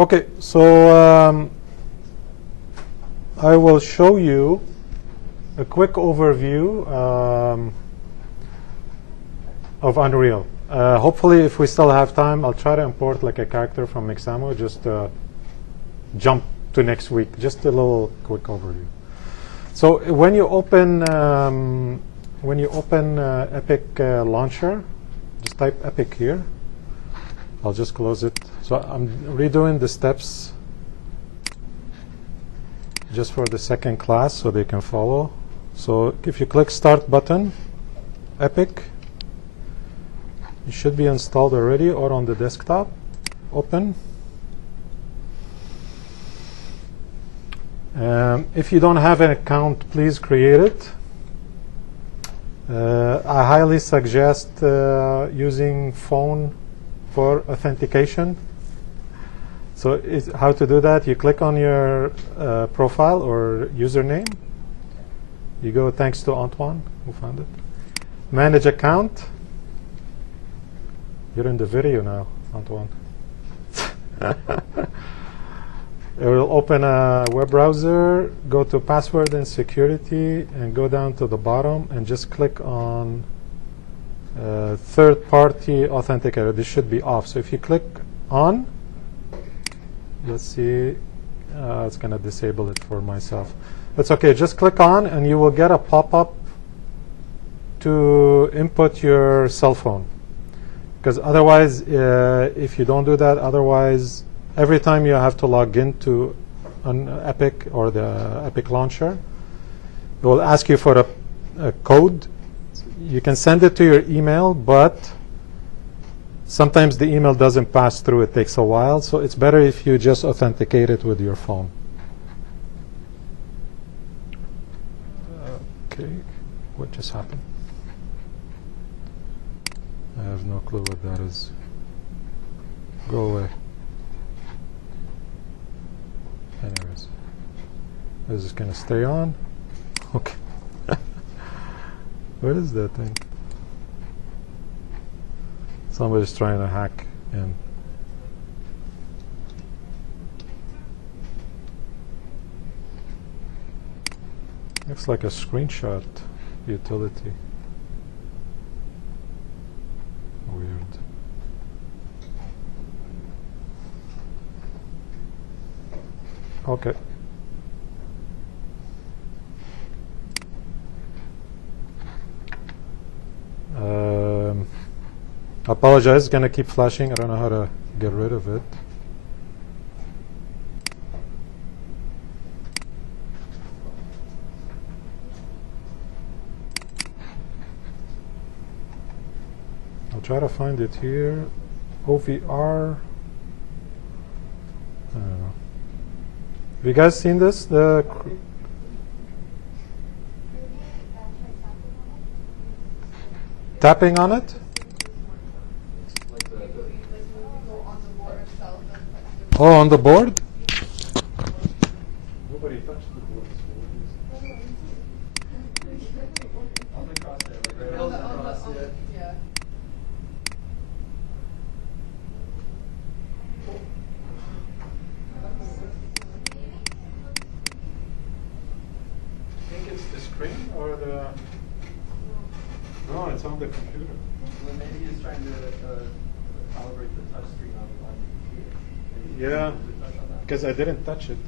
Okay, so I will show you a quick overview of Unreal. Hopefully, if we still have time, I'll try to import like a character from Mixamo, just jump to next week. Just a little quick overview. So when you open Epic Launcher, just type Epic here. I'll just close it. So I'm redoing the steps just for the second class so they can follow. So if you click Start button, Epic, it should be installed already or on the desktop. Open. If you don't have an account, please create it. I highly suggest using phone for authentication. So how to do that? You click on your profile or username. You go, thanks to Antoine, who found it. Manage account. You're in the video now, Antoine. It will open a web browser, go to password and security, and go down to the bottom and just click on third-party authenticator. This should be off. So if you click on, let's see, it's going to disable it for myself. That's okay. Just click on, and you will get a pop-up to input your cell phone. Because otherwise, if you don't do that, otherwise, every time you have to log into an Epic or the Epic Launcher, it will ask you for a code. You can send it to your email, but sometimes the email doesn't pass through. It takes a while. So it's better if you just authenticate it with your phone. Okay, what just happened? I have no clue what that is. Go away. Anyways, is this going to stay on? Okay. What is that thing? Somebody's trying to hack in. Looks like a screenshot utility. Weird. Okay. I apologize, it's going to keep flashing. I don't know how to get rid of it. I'll try to find it here. OVR. I don't know. Have you guys seen this? Tapping on it? Oh, on the board? Nobody touched the board. On the crosshair. Yeah. I think it's the screen or the... No, it's on the computer. Well, maybe he's trying to calibrate the touch screen on the computer. Yeah, because I didn't touch it.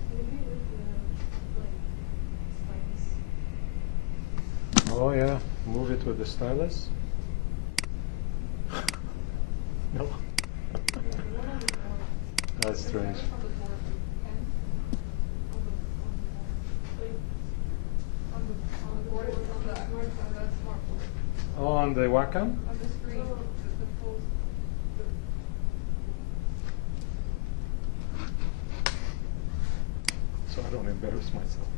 Oh yeah, move it with the stylus. No. That's strange. Oh, on the Wacom? On the screen. So I don't embarrass myself.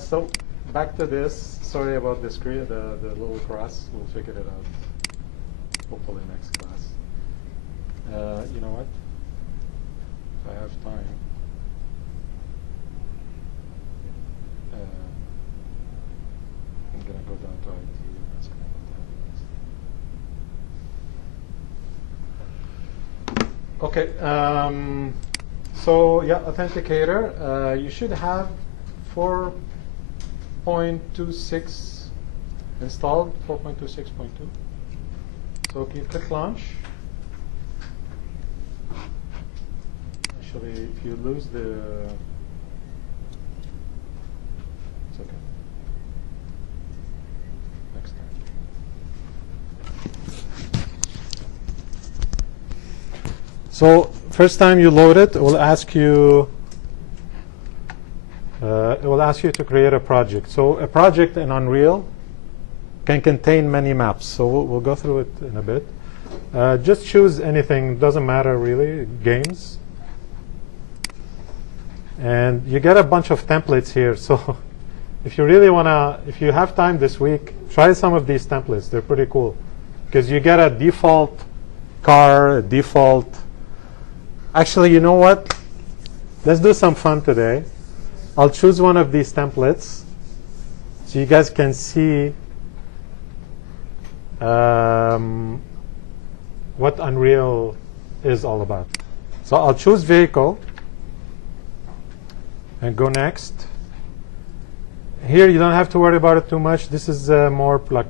So back to this. Sorry about the screen, the little cross. We'll figure it out. Hopefully next class. You know what? If I have time. I'm gonna go down to IT and ask them what that is. Okay. So yeah, Authenticator. You should have 4.26 installed. 4.26.2. So if you click launch, actually, if you lose the, it's okay. Next time. So first time you load it, it will ask you. It will ask you to create a project. So a project in Unreal can contain many maps. So we'll go through it in a bit. Just choose anything, doesn't matter really, games. And you get a bunch of templates here. So if you really if you have time this week, try some of these templates. They're pretty cool. Because you get a default car, a default. Actually, you know what? Let's do some fun today. I'll choose one of these templates so you guys can see what Unreal is all about. So I'll choose vehicle and go next. Here you don't have to worry about it too much. This is more like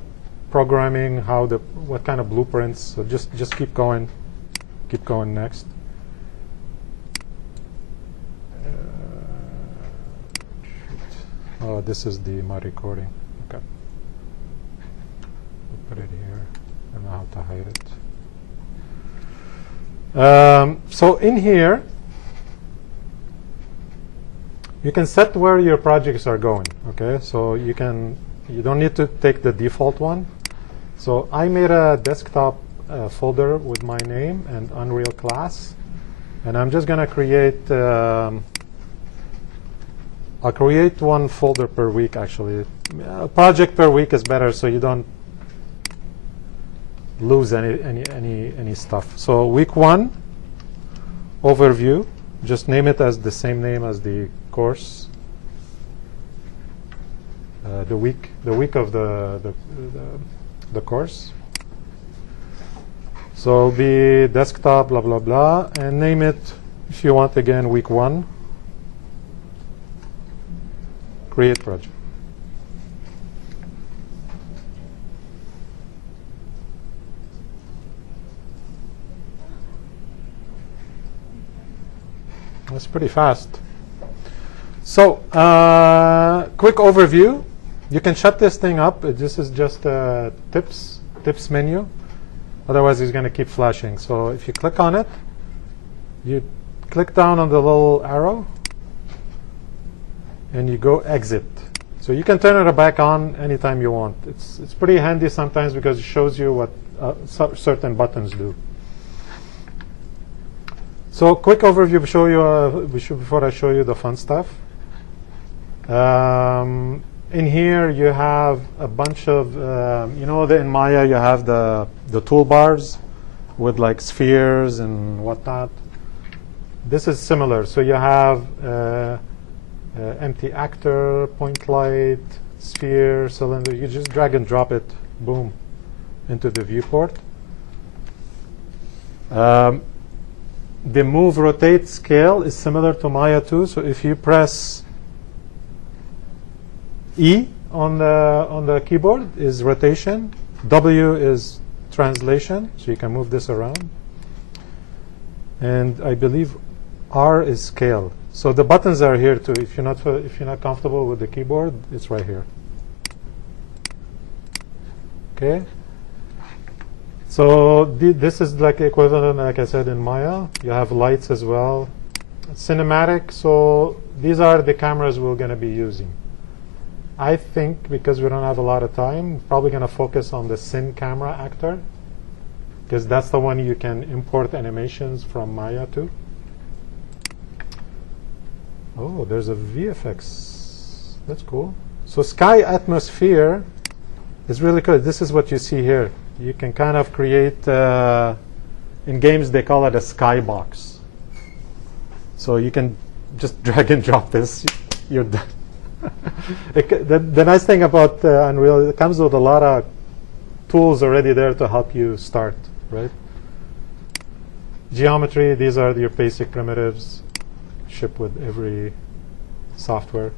programming, what kind of blueprints. So just keep going next. Oh, this is my recording. Okay. We'll put it here. I don't know how to hide it. So in here, you can set where your projects are going. Okay, so you don't need to take the default one. So I made a desktop folder with my name and Unreal class, and I'm just gonna create. I'll create one folder per week. Actually, a project per week is better, so you don't lose any stuff. So week 1 overview. Just name it as the same name as the course. The week of the course. So it'll be desktop blah blah blah, and name it if you want again week 1. Create project. That's pretty fast. So, quick overview. You can shut this thing up. This is just a tips menu. Otherwise, it's going to keep flashing. So if you click on it, you click down on the little arrow, and you go exit. So you can turn it back on anytime you want. It's pretty handy sometimes because it shows you what certain buttons do. So quick overview before I show you the fun stuff. In here you have a bunch of, in Maya you have the toolbars with like spheres and whatnot. This is similar. So you have empty actor, point light, sphere, cylinder. You just drag and drop it, boom, into the viewport. The move, rotate, scale is similar to Maya too. So if you press E on the keyboard is rotation, W is translation, so you can move this around, and I believe R is scale. So the buttons are here too. If you're not comfortable with the keyboard, it's right here. Okay. So this is like equivalent, like I said, in Maya. You have lights as well. Cinematic. So these are the cameras we're going to be using. I think because we don't have a lot of time, we're probably going to focus on the Cin camera actor, because that's the one you can import animations from Maya to. Oh, there's a VFX. That's cool. So sky atmosphere is really good. This is what you see here. You can kind of create, in games they call it a skybox. So you can just drag and drop this. You're done. The nice thing about Unreal, it comes with a lot of tools already there to help you start, right? Geometry, these are your basic primitives, ship with every software.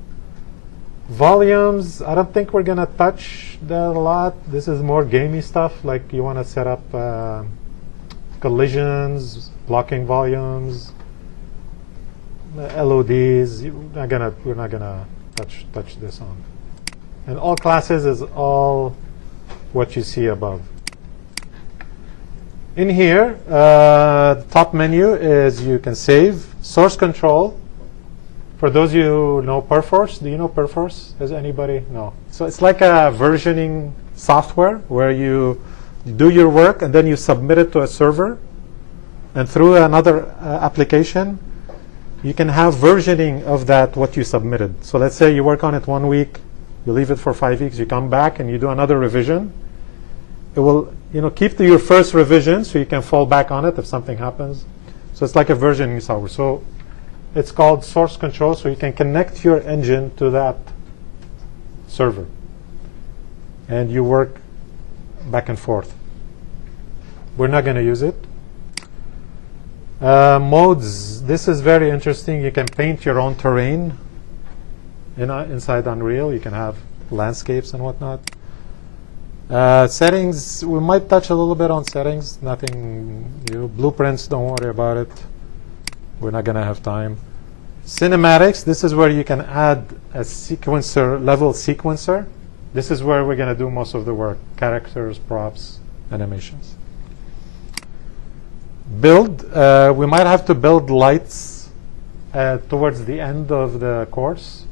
Volumes, I don't think we're going to touch that a lot. This is more gamey stuff, like you want to set up collisions, blocking volumes, LODs. We're not gonna touch this on. And all classes is all what you see above. In here, the top menu is you can save. Source control. For those of you who know Perforce, do you know Perforce? Has anybody? No. So it's like a versioning software where you do your work and then you submit it to a server. And through another application, you can have versioning of that, what you submitted. So let's say you work on it 1 week, you leave it for 5 weeks, you come back and you do another revision. It will keep your first revision so you can fall back on it if something happens. So it's like a versioning software. So it's called source control, so you can connect your engine to that server. And you work back and forth. We're not going to use it. Modes, this is very interesting. You can paint your own terrain inside Unreal. You can have landscapes and whatnot. Settings, we might touch a little bit on settings. Nothing new. Blueprints, don't worry about it. We're not going to have time. Cinematics, this is where you can add a sequencer, level sequencer. This is where we're going to do most of the work. Characters, props, animations. Build, we might have to build lights towards the end of the course.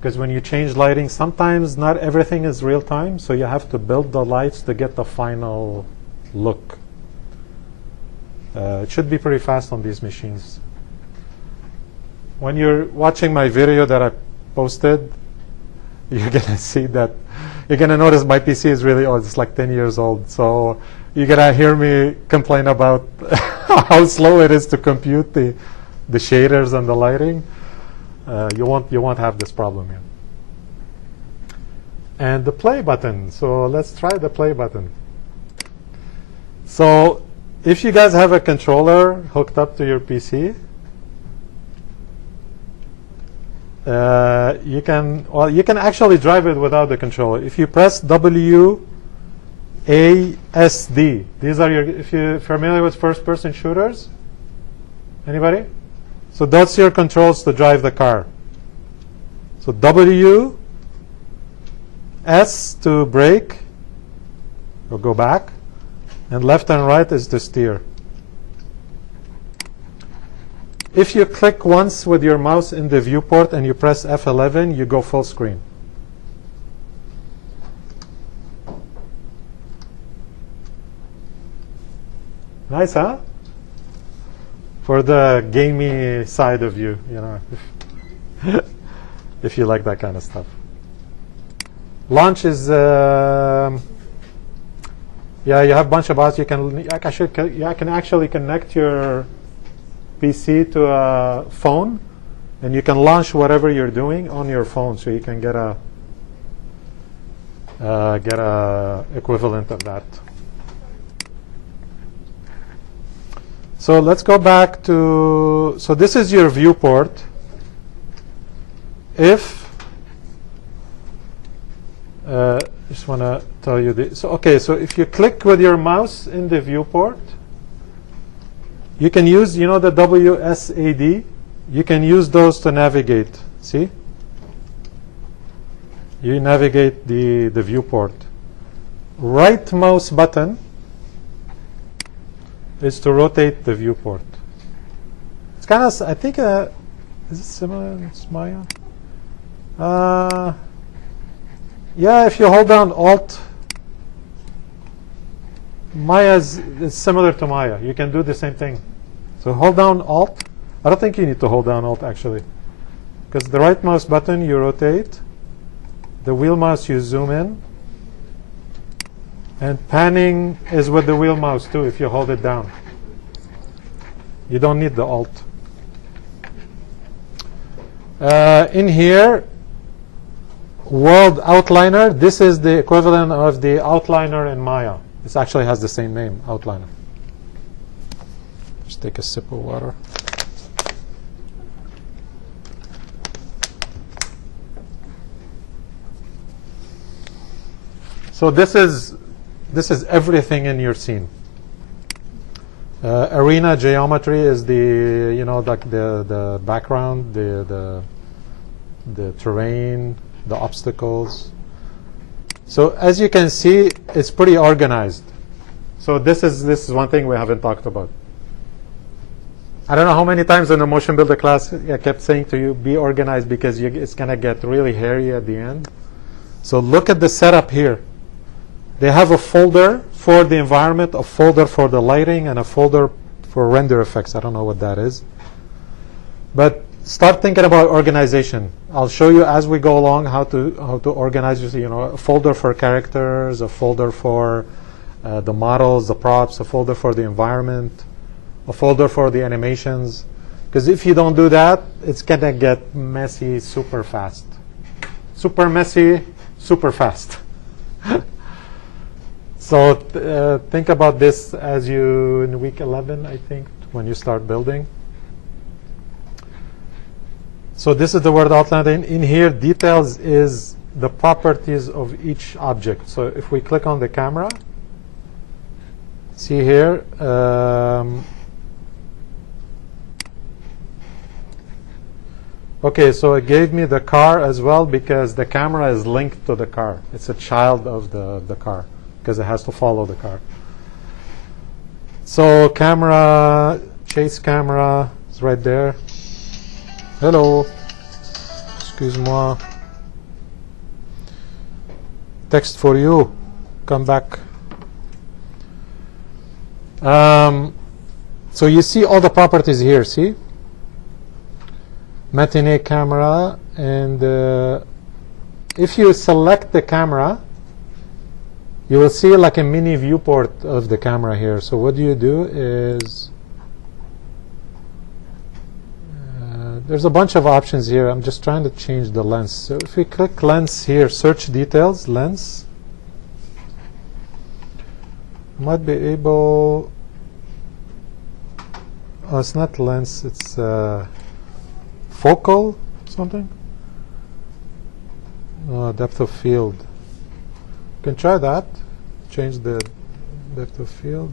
Because when you change lighting, sometimes not everything is real time. So you have to build the lights to get the final look. It should be pretty fast on these machines. When you're watching my video that I posted, you're going to see that, you're going to notice my PC is really old. It's like 10 years old. So you're going to hear me complain about how slow it is to compute the shaders and the lighting. You won't have this problem here. And the play button. So let's try the play button. So if you guys have a controller hooked up to your PC, you can actually drive it without the controller. If you press WASD, these are if you're familiar with first-person shooters, anybody? So that's your controls to drive the car. So W, S to brake, or go back, and left and right is to steer. If you click once with your mouse in the viewport and you press F11, you go full screen. Nice, huh? For the gamey side of you, if you like that kind of stuff. Launch is, yeah, you have a bunch of apps. You can actually connect your PC to a phone, and you can launch whatever you're doing on your phone, so you can get a equivalent of that. So let's go back to, so this is your viewport. If, just want to tell you this. So, okay, so if you click with your mouse in the viewport, you can use, the WSAD, you can use those to navigate. See? You navigate the viewport. Right mouse button is to rotate the viewport. It's kind of, I think, is it similar to Maya? Yeah, if you hold down Alt, Maya is similar to Maya. You can do the same thing. So hold down Alt. I don't think you need to hold down Alt, actually. Because the right mouse button, you rotate. The wheel mouse, you zoom in. And panning is with the wheel mouse, too, if you hold it down. You don't need the Alt. In here, World Outliner, this is the equivalent of the outliner in Maya. This actually has the same name, outliner. Just take a sip of water. So this is everything in your scene. Arena geometry is the like the background, the terrain, the obstacles. So as you can see, it's pretty organized. So this is one thing we haven't talked about. I don't know how many times in the motion builder class I kept saying to you, be organized, because it's going to get really hairy at the end. So look at the setup here. They have a folder for the environment, a folder for the lighting, and a folder for render effects. I don't know what that is. But start thinking about organization. I'll show you as we go along how to organize. A folder for characters, a folder for the models, the props, a folder for the environment, a folder for the animations. Because if you don't do that, it's going to get messy super fast. Super messy, super fast. So think about this as you, in week 11, I think, when you start building. So this is the word outline. In here, details is the properties of each object. So if we click on the camera, see here, okay, so it gave me the car as well, because the camera is linked to the car. It's a child of the car, because it has to follow the car. So camera, chase camera is right there. Hello. Excuse-moi. Text for you. Come back. So you see all the properties here, see? Matinee camera, and if you select the camera, you will see like a mini viewport of the camera here. So what you do is, there's a bunch of options here. I'm just trying to change the lens. So if we click lens here, search details, lens, might be able, oh, it's not lens, it's focal something. Depth of field. You can try that. Change the depth of field.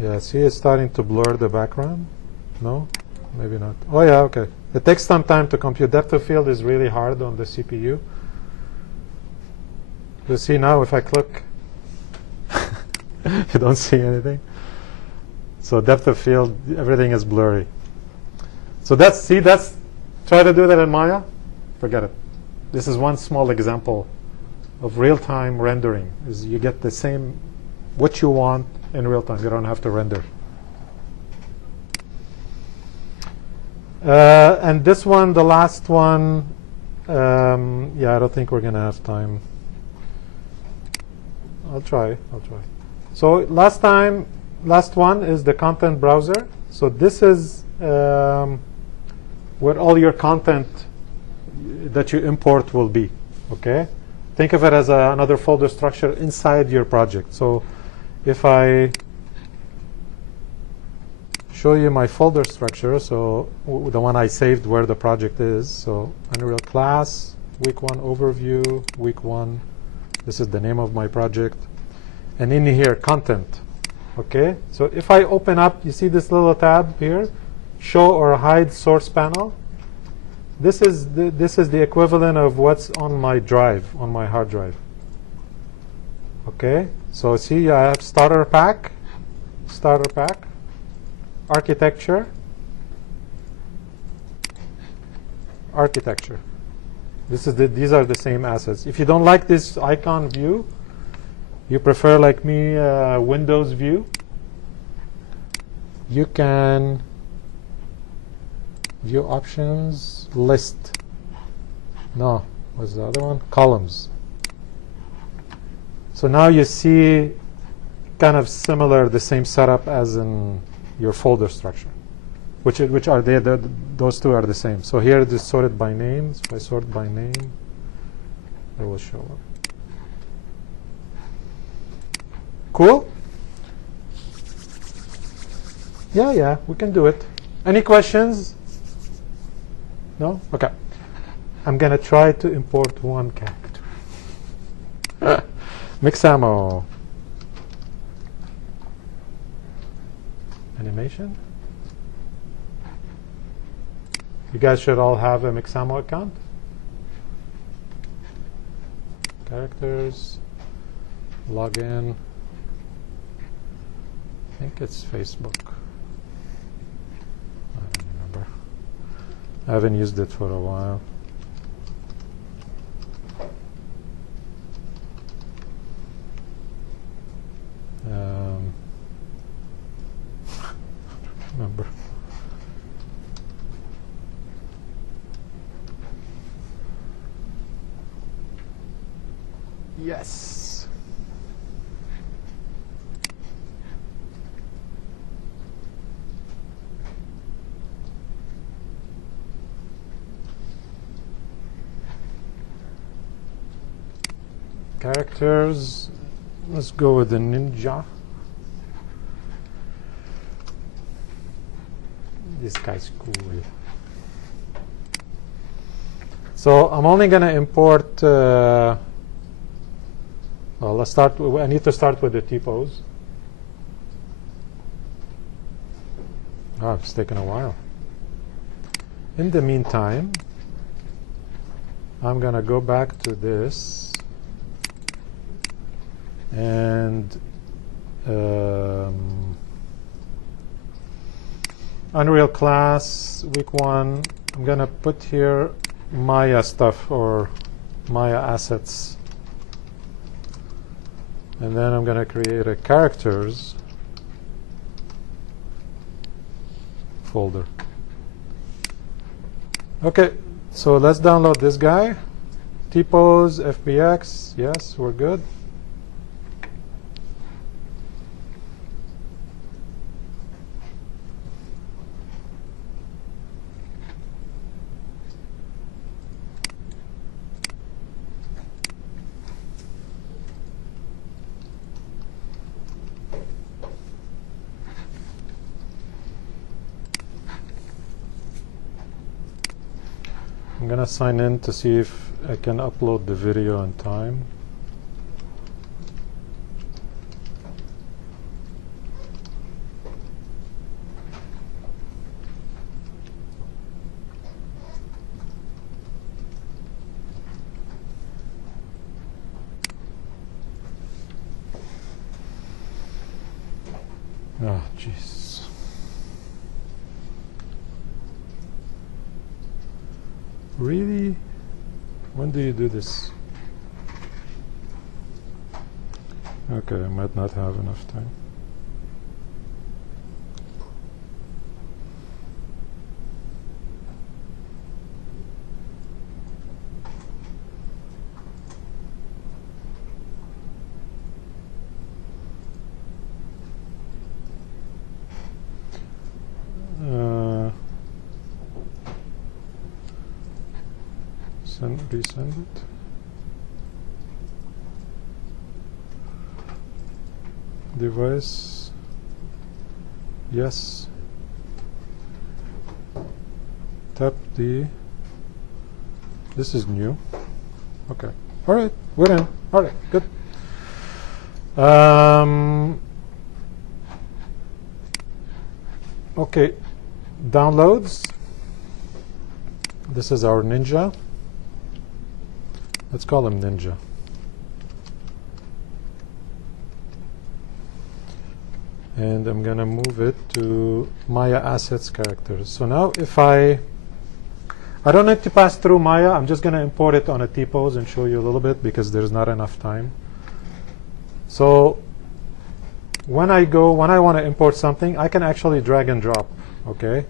Yeah, see, it's starting to blur the background. No? Maybe not. Oh yeah, okay. It takes some time to compute. Depth of field is really hard on the CPU. You see now, if I click, you don't see anything. So depth of field, everything is blurry. So that's try to do that in Maya. Forget it. This is one small example of real-time rendering. Is you get the same, what you want in real time. You don't have to render. And this one, the last one, yeah, I don't think we're going to have time. I'll try. So last one is the content browser. So this is where all your content that you import will be. Okay, think of it as another folder structure inside your project. So if I show you my folder structure, so the one I saved where the project is, so Unreal class, week 1 overview, week 1, this is the name of my project, and in here content. Okay, so if I open up, you see this little tab here, show or hide source panel. This is the equivalent of what's on my drive, on my hard drive. Okay, so see, I have starter pack, architecture. These are the same assets. If you don't like this icon view, you prefer, like me, Windows view, you can view options, list. No, what's the other one? Columns. So now you see kind of similar, the same setup as in your folder structure, which are those two are the same. So here it is sorted by name. So if I sort by name, it will show up. Cool? Yeah, we can do it. Any questions? No? Okay. I'm going to try to import one character. Mixamo. Animation. You guys should all have a Mixamo account. Characters. Login. I think it's Facebook. I don't remember. I haven't used it for a while. I don't remember. Yes. Characters. Let's go with the ninja. This guy's cool. So I'm only going to import. Well, let's start. I need to start with the T-pose. Oh, it's taken a while. In the meantime, I'm going to go back to this and Unreal class, week 1. I'm going to put here Maya stuff or Maya assets. And then I'm going to create a characters folder. Okay, so let's download this guy. T-pose, FBX, yes, we're good. I'm going to sign in to see if I can upload the video in time. Oh, jeez. Really? When do you do this? Okay, I might not have enough time. Resend it. Device. Yes. Tap the. This is new. Okay. All right. We're in. All right. Good. Okay. Downloads. This is our Ninja. Let's call him Ninja. And I'm going to move it to Maya assets characters. So now if I don't need to pass through Maya, I'm just going to import it on a T-pose and show you a little bit because there's not enough time. So when I want to import something, I can actually drag and drop, okay?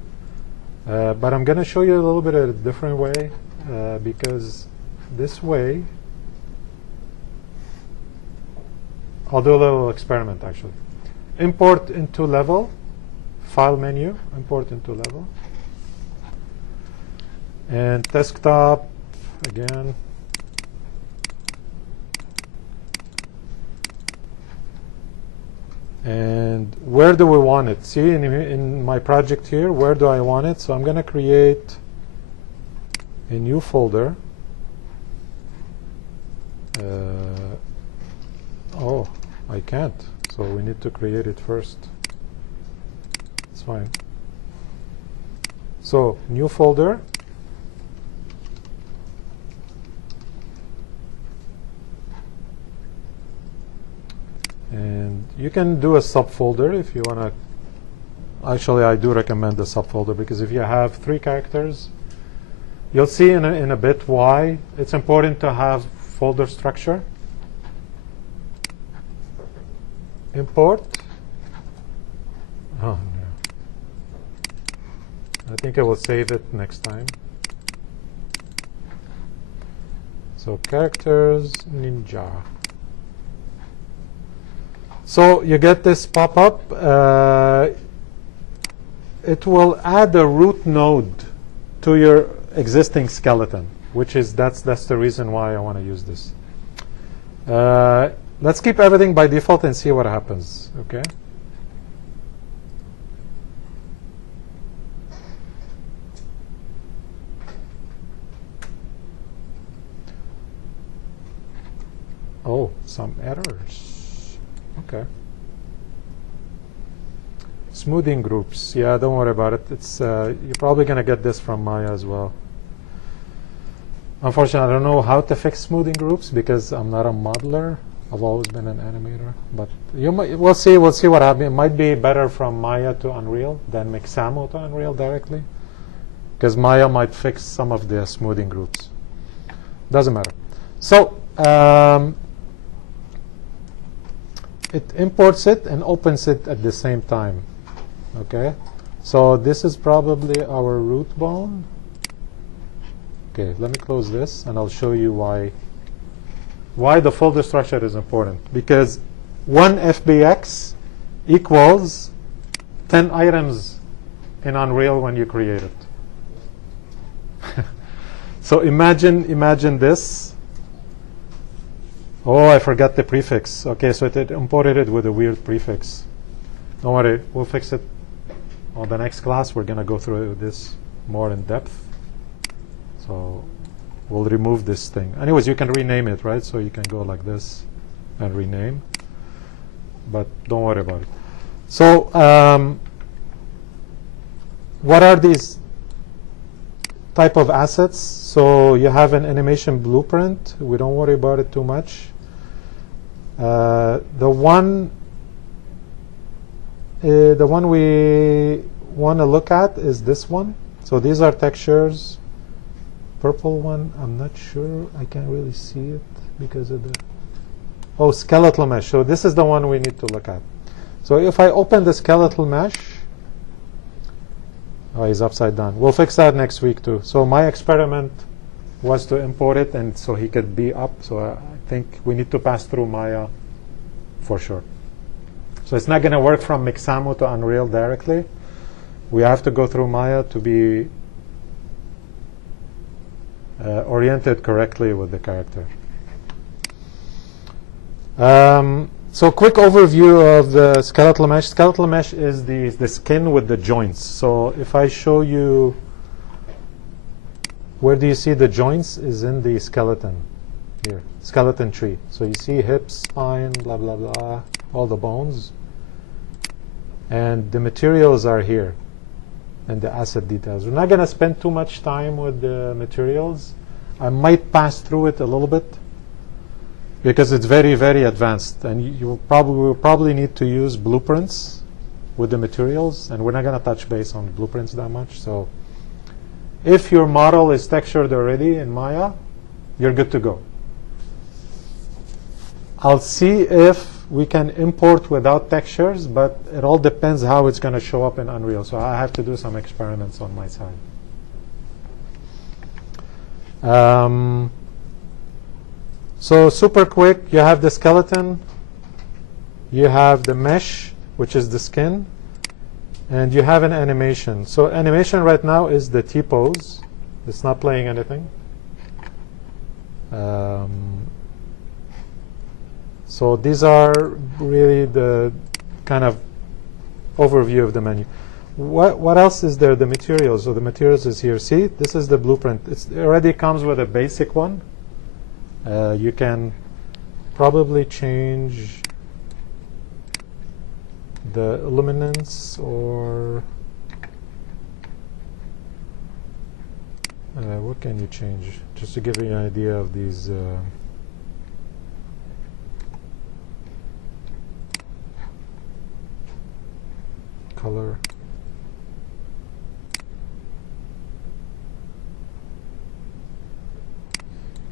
But I'm going to show you a little bit of a different way because this way, I'll do a little experiment actually. Import into level, file menu, import into level. And desktop, again. And where do we want it? See, in my project here, where do I want it? So I'm going to create a new folder. Oh, I can't. So we need to create it first. It's fine. So new folder. And you can do a subfolder if you want to. Actually, I do recommend the subfolder because if you have 3 characters, you'll see in a bit why it's important to have folder structure. Import. Oh, no. I think I will save it next time. So characters ninja. So you get this pop-up. It will add a root node to your existing skeleton, which is that's the reason why I want to use this. Let's keep everything by default and see what happens. Okay. Oh, some errors. Okay. Smoothing groups. Yeah, don't worry about it. It's you're probably going to get this from Maya as well. Unfortunately, I don't know how to fix smoothing groups because I'm not a modeler. I've always been an animator. But we'll see what happens. It might be better from Maya to Unreal than Mixamo to Unreal directly, because Maya might fix some of the smoothing groups. Doesn't matter. So it imports it and opens it at the same time. Okay, so this is probably our root bone. Okay, let me close this and I'll show you why the folder structure is important. Because 1 FBX equals 10 items in Unreal when you create it. So imagine this. Oh, I forgot the prefix. Okay, so it imported it with a weird prefix. Don't worry, we'll fix it on the next class. We're going to go through this more in depth. So we'll remove this thing. Anyways, you can rename it, right? So you can go like this and rename. But don't worry about it. So what are these type of assets? So you have an animation blueprint. We don't worry about it too much. The one we want to look at is this one. So these are textures. Purple one, I'm not sure. I can't really see it because of the... Oh, skeletal mesh. So this is the one we need to look at. So if I open the skeletal mesh... Oh, he's upside down. We'll fix that next week too. So my experiment was to import it and so he could be up. So I think we need to pass through Maya for sure. So it's not going to work from Mixamo to Unreal directly. We have to go through Maya to be oriented correctly with the character. So quick overview of the skeletal mesh. Skeletal mesh is the skin with the joints. So if I show you, where do you see the joints is in the skeleton here, skeleton tree. So you see hips, spine, blah, blah, blah, all the bones. And the materials are here and the asset details. We're not going to spend too much time with the materials. I might pass through it a little bit because it's very, very advanced. And you will probably need to use blueprints with the materials. And we're not going to touch base on blueprints that much. So if your model is textured already in Maya, you're good to go. I'll see if we can import without textures, but it all depends how it's going to show up in Unreal. So I have to do some experiments on my side. So super quick, you have the skeleton, you have the mesh, which is the skin, and you have an animation. So animation right now is the T-pose. It's not playing anything. So these are really the kind of overview of the menu. What else is there? The materials. So the materials is here. See, this is the blueprint. It already comes with a basic one. You can probably change the luminance, or what can you change? Just to give you an idea of these. Color.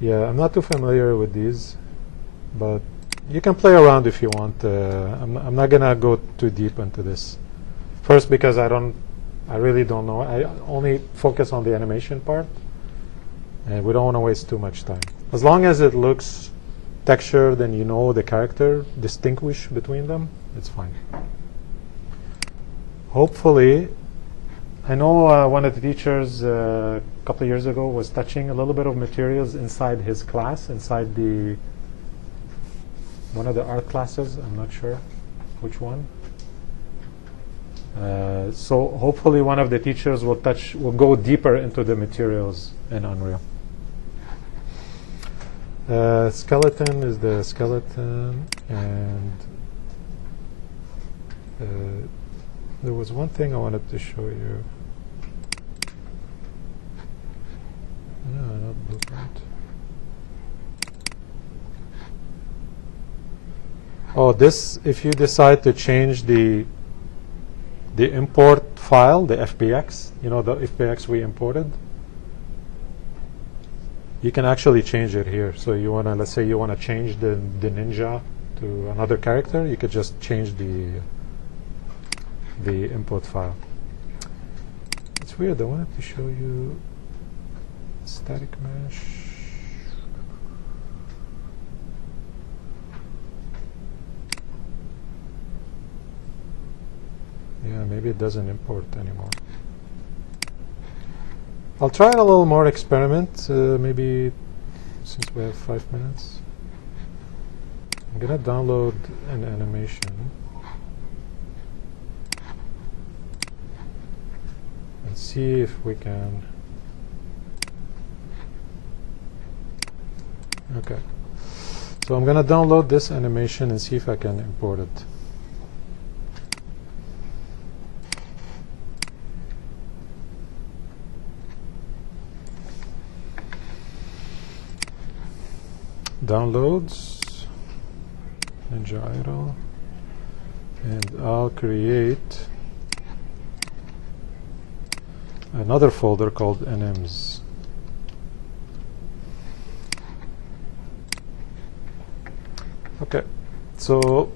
Yeah, I'm not too familiar with these, but you can play around if you want. I'm not gonna go too deep into this. First, because I really don't know. I only focus on the animation part, and we don't want to waste too much time. As long as it looks textured and you know the character, distinguish between them, it's fine. Hopefully, I know one of the teachers a couple of years ago was touching a little bit of materials inside his class, inside one of the art classes. I'm not sure which one. So hopefully one of the teachers will go deeper into the materials in Unreal. Skeleton is the skeleton, and there was one thing I wanted to show you. No, not blueprint. Oh, this, if you decide to change the import file, the FBX, you know, the FBX we imported, you can actually change it here. So you want to, let's say you want to change the ninja to another character, you could just change the input file. It's weird, I wanted to show you static mesh. Yeah, maybe it doesn't import anymore. I'll try a little more experiment, maybe since we have 5 minutes. I'm gonna download an animation and see if we can. Okay, so I'm gonna download this animation and see if I can import it. Downloads, Ninja Idle, and I'll create another folder called NMs. Okay, so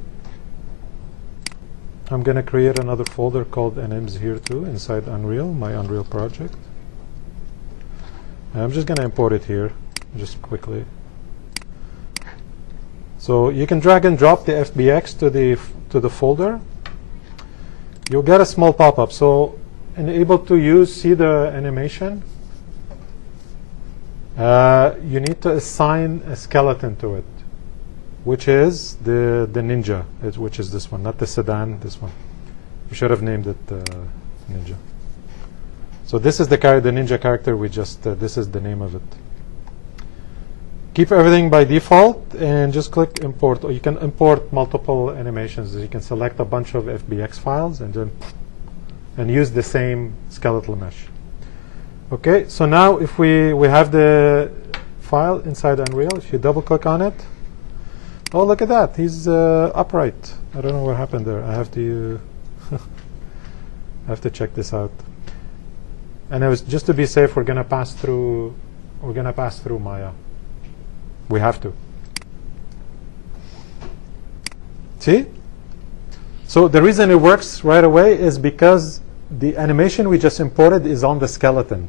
I'm going to create another folder called NMs here too inside Unreal, my Unreal project. And I'm just going to import it here just quickly. So you can drag and drop the FBX to the folder. You'll get a small pop-up. So, and able to see the animation, you need to assign a skeleton to it, which is the ninja, which is this one, not the sedan, this one. We should have named it ninja. So this is the ninja character we just, this is the name of it. Keep everything by default and just click import. Or you can import multiple animations. You can select a bunch of FBX files and then use the same skeletal mesh. Okay, so now if we have the file inside Unreal, if you double click on it, oh, look at that, he's upright. I don't know what happened there. I have to I have to check this out. And it was just to be safe, we're gonna pass through Maya. We have to. See? So the reason it works right away is because the animation we just imported is on the skeleton.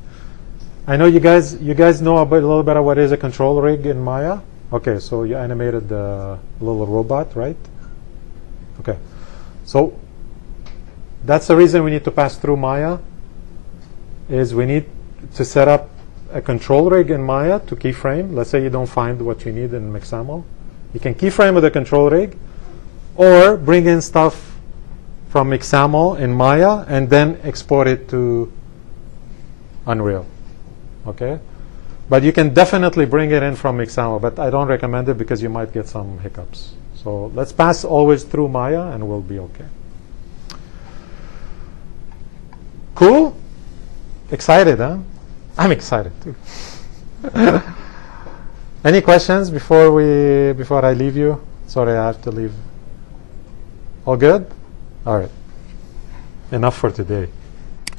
I know you guys know a little bit of what is a control rig in Maya. Okay, so you animated the little robot, right? Okay. So that's the reason we need to pass through Maya, is we need to set up a control rig in Maya to keyframe. Let's say you don't find what you need in Mixamo. You can keyframe with a control rig, or bring in stuff from XAML in Maya and then export it to Unreal. Okay? But you can definitely bring it in from XAML, but I don't recommend it because you might get some hiccups. So let's pass always through Maya and we'll be okay. Cool? Excited, huh? I'm excited too. Any questions before I leave you? Sorry, I have to leave. All good? All right. Enough for today.